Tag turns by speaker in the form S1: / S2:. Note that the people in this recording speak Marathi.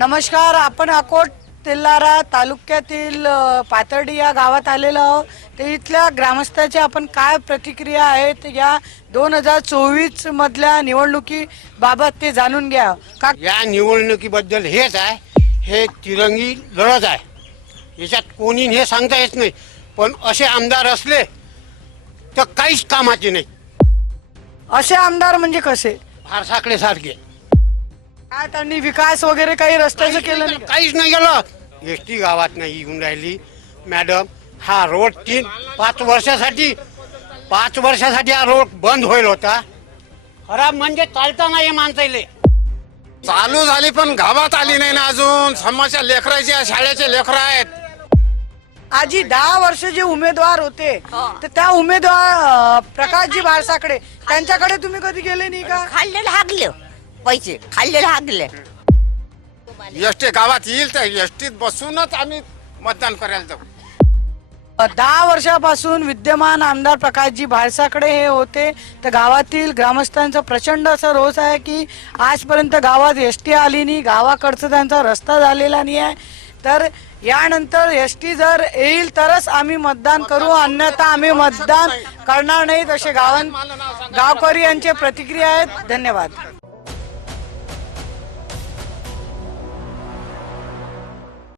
S1: नमस्कार, आपण अकोट तेल्लारा तालुक्यातील पाथर्डी या गावात आलेलो आहोत। ते इथल्या ग्रामस्थांची आपण काय प्रतिक्रिया आहेत या 2024 मधल्या निवडणुकीबाबत ते जाणून घ्या।
S2: या निवडणुकीबद्दल हेच आहे, हे तिरंगी लढत आहे। याच्यात कोणी हे सांगता येत नाही, पण असे आमदार असले तर काहीच कामाचे नाही।
S1: असे आमदार म्हणजे कसे?
S2: फारसाकडे सारखे
S1: काय त्यांनी विकास वगैरे काही रस्त्याचं केलं नाही का?
S2: काहीच नाही केलं। एसटी गावात नाही येऊन राहिली मॅडम। हा रोड 5 वर्षासाठी हा रोड बंद होईल होता। खराब म्हणजे चालता नाही माणसाले।
S3: चालू झाली पण गावात आली नाही ना अजून। समस्या लेकराच्या शाळेचे लेकर आहेत।
S1: आजी 10 वर्ष जे उमेदवार होते तर त्या उमेदवार प्रकाशजी भारसाकडे त्यांच्याकडे तुम्ही कधी गेले नाही का?
S4: खाल्लेलं हागले पैसे खाल्लेलं हागले।
S3: एसटी गावात येईल तर एसटीत बसूनच आम्ही मतदान करायला जाऊ।
S1: 10 वर्षापासून विद्यमान आमदार प्रकाशजी भारसाकडे हे होते, तर गावातील ग्रामस्थांचा प्रचंड असा रोष आहे की आजपर्यंत गावात एसटी आली नाही, गावाकडचा त्यांचा रस्ता झालेला नाही आहे। तर यानंतर एसटी जर येईल तरच आम्ही मतदान करू, अन्यथा आम्ही मतदान करणार नाहीत, असे गावकरी यांची प्रतिक्रिया आहेत। धन्यवाद।